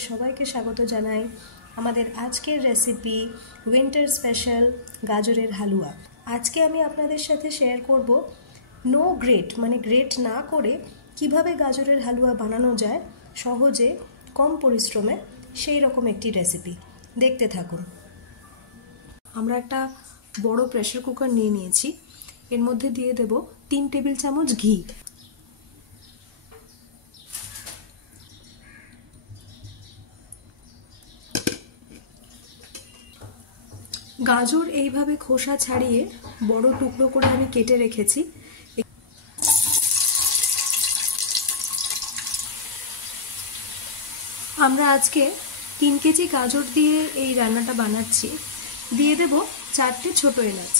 আপনাদের সবাইকে স্বাগত জানাই আমাদের আজকের রেসিপি উইন্টার স্পেশাল গাজরের হালুয়া। আজকে আমি আপনাদের সাথে শেয়ার করব নো গ্রেট মানে গ্রেট না করে কিভাবে গাজরের হালুয়া বানানো যায় সহজে কম পরিশ্রমে, সেই রকম একটি রেসিপি। দেখতে থাকুন। আমরা একটা বড় প্রেসার কুকার নিয়ে নিয়েছি। এর মধ্যে দিয়ে দেব 3 টেবিল চামচ ঘি। গাজর এইভাবে খোসা ছাড়িয়ে বড় টুকরো করে আমি কেটে রেখেছি। আমরা আজকে 3 কেজি গাজর দিয়ে এই রান্নাটা বানাচ্ছি। দিয়ে দেব 4টে ছোট এলাচ।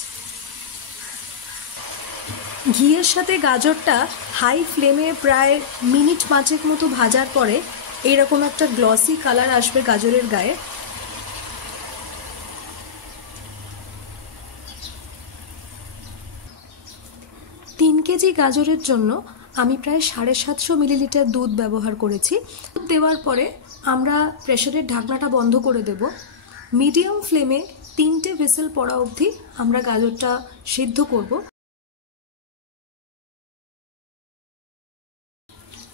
ঘিয়ের সাথে গাজরটা হাই ফ্লেমে প্রায় মিনিট 5 মতো ভাজার পরে এইরকম একটা গ্লসি কালার আসবে গাজরের গায়ে। তিন কেজি গাজরের জন্য আমি প্রায় 750 মিলিলিটার দুধ ব্যবহার করেছি। দুধ দেওয়ার পরে আমরা প্রেসারের ঢাকনাটা বন্ধ করে দেব। মিডিয়াম ফ্লেমে 3টে হুইসেল পড়া অবধি আমরা গাজরটা সিদ্ধ করব।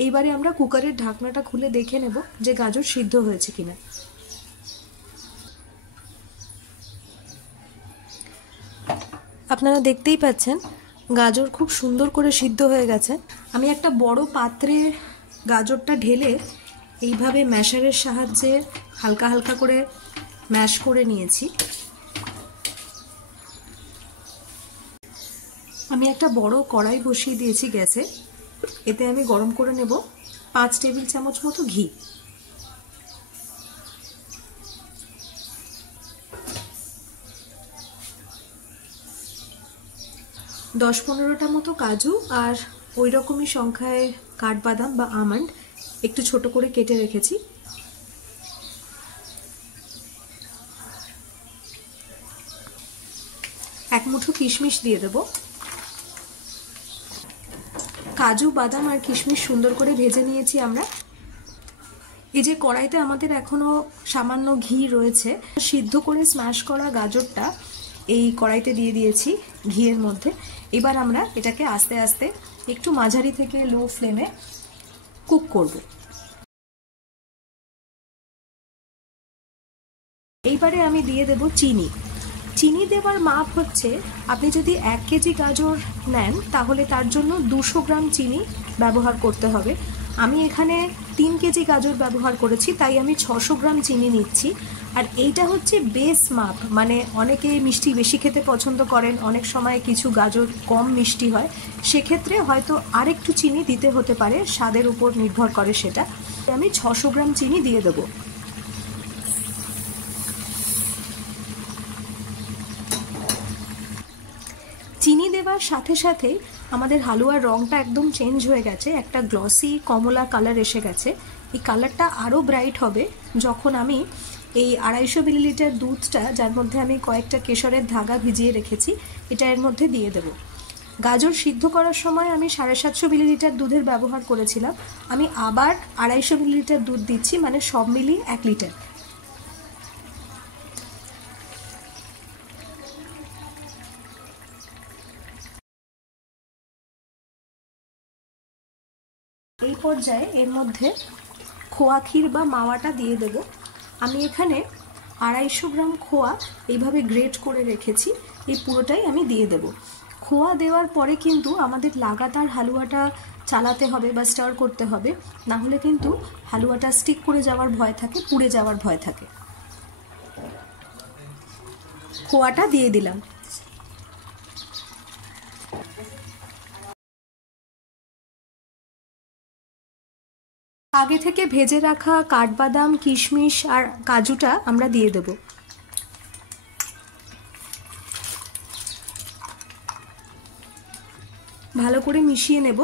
এইবারে আমরা কুকারের ঢাকনাটা খুলে দেখে নেব যে গাজর সিদ্ধ হয়েছে কিনা। আপনারা দেখতেই পাচ্ছেন গাজর খুব সুন্দর করে সিদ্ধ হয়ে গেছে। আমি একটা বড় পাত্রে গাজরটা ঢেলে এইভাবে ম্যাশারের সাহায্যে হালকা হালকা করে ম্যাশ করে নিয়েছি। আমি একটা বড় কড়াই বসিয়ে দিয়েছি গ্যাসে। এতে আমি গরম করে নেব 5 টেবিল চামচ মতো ঘি। দশ 15টা মতো কাজু আর ওই রকমই সংখ্যায় কাঠবাদাম বা আমন্ড একটু ছোট করে কেটে রেখেছি। এক মুঠো কিশমিশ দিয়ে দেব। কাজু বাদাম আর কিশমিশ সুন্দর করে ভেজে নিয়েছি আমরা। এই যে কড়াইতে আমাদের এখনো সামান্য ঘি রয়েছে, সিদ্ধ করে স্ম্যাশ করা গাজরটা এই কড়াইতে দিয়ে দিয়েছি ঘিয়ের মধ্যে। এবার আমরা এটাকে আস্তে আস্তে একটু মাঝারি থেকে লো ফ্লেমে কুক করব। এইবারে আমি দিয়ে দেব চিনি। চিনি দেওয়ার মাপ হচ্ছে, আপনি যদি 1 কেজি গাজর নেন তাহলে তার জন্য 200 গ্রাম চিনি ব্যবহার করতে হবে। আমি এখানে 3 কেজি গাজর ব্যবহার করেছি, তাই আমি 600 গ্রাম চিনি নিচ্ছি। আর এইটা হচ্ছে বেস মাপ, মানে অনেকে মিষ্টি বেশি খেতে পছন্দ করেন, অনেক সময় কিছু গাজর কম মিষ্টি হয়, সেক্ষেত্রে হয়তো আরেকটু চিনি দিতে হতে পারে, স্বাদের উপর নির্ভর করে সেটা। আমি 600 গ্রাম চিনি দিয়ে দেবো। চিনি দেওয়ার সাথে সাথে আমাদের হালুয়ার রঙটা একদম চেঞ্জ হয়ে গেছে, একটা গ্লসি কমলা কালার এসে গেছে। এই কালারটা আরও ব্রাইট হবে যখন আমি এই 250 মিলিলিটার দুধটা, যার মধ্যে আমি কয়েকটা কেশরের ধাগা ভিজিয়ে রেখেছি, এটা এর মধ্যে দিয়ে দেব। গাজর সিদ্ধ করার সময় আমি 750 মিলিলিটার দুধের ব্যবহার করেছিলাম। আমি আবার 250 মিলিলিটার দুধ দিচ্ছি, মানে সব মিলিয়ে 1 লিটার। এই পর্যায়ে এর মধ্যে খোয়া ক্ষীর বা মাওয়াটা দিয়ে দেব। আমি এখানে 250 গ্রাম খোয়া এইভাবে গ্রেট করে রেখেছি, এই পুরোটাই আমি দিয়ে দেব। খোয়া দেওয়ার পরে কিন্তু আমাদের লাগাতার হালুয়াটা চালাতে হবে বা স্টার করতে হবে, না হলে কিন্তু হালুয়াটা স্টিক করে যাওয়ার ভয় থাকে, পুড়ে যাওয়ার ভয় থাকে। খোয়াটা দিয়ে দিলাম। আগে থেকে ভেজে রাখা কাঠবাদাম, কিশমিশ আর কাজুটা আমরা দিয়ে দেব। ভালো করে মিশিয়ে নেব।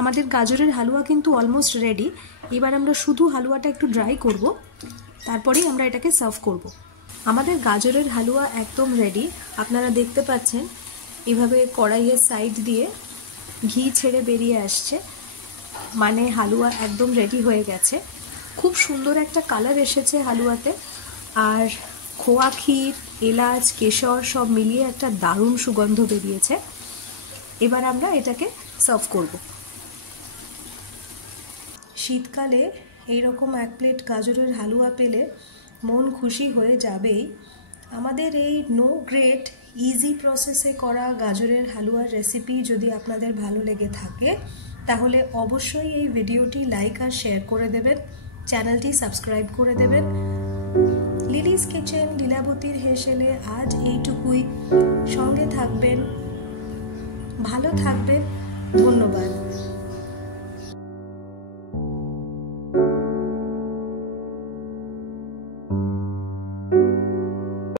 আমাদের গাজরের হালুয়া কিন্তু অলমোস্ট রেডি। এবার আমরা শুধু হালুয়াটা একটু ড্রাই করব, তারপরেই আমরা এটাকে সার্ভ করব। আমাদের গাজরের হালুয়া একদম রেডি। আপনারা দেখতে পাচ্ছেন এভাবে কড়াইয়ের সাইড দিয়ে ঘি ছেড়ে বেরিয়ে আসছে। মানে হালুয়া একদম রেডি হয়ে গেছে। খুব সুন্দর একটা কালার এসেছে হালুয়াতে, আর খোয়া ক্ষীর, এলাচ, কেশর সব মিলিয়ে একটা দারুণ সুগন্ধ বেরিয়েছে। এবার আমরা এটাকে সার্ভ করব। শীতকালে এইরকম 1 প্লেট গাজরের হালুয়া পেলে মন খুশি হয়ে যাবেই। আমাদের এই নো গ্রেট ইজি প্রসেসে করা গাজরের হালুয়ার রেসিপি যদি আপনাদের ভালো লেগে থাকে তাহলে অবশ্যই এই ভিডিওটি লাইক আর শেয়ার করে দেবেন, চ্যানেলটি সাবস্ক্রাইব করে দেবেন। লিলিস কিচেন, লীলাবতীর হেসেলে আজ এইটুকুই। সঙ্গে থাকবেন, ভালো থাকবেন। ধন্যবাদ।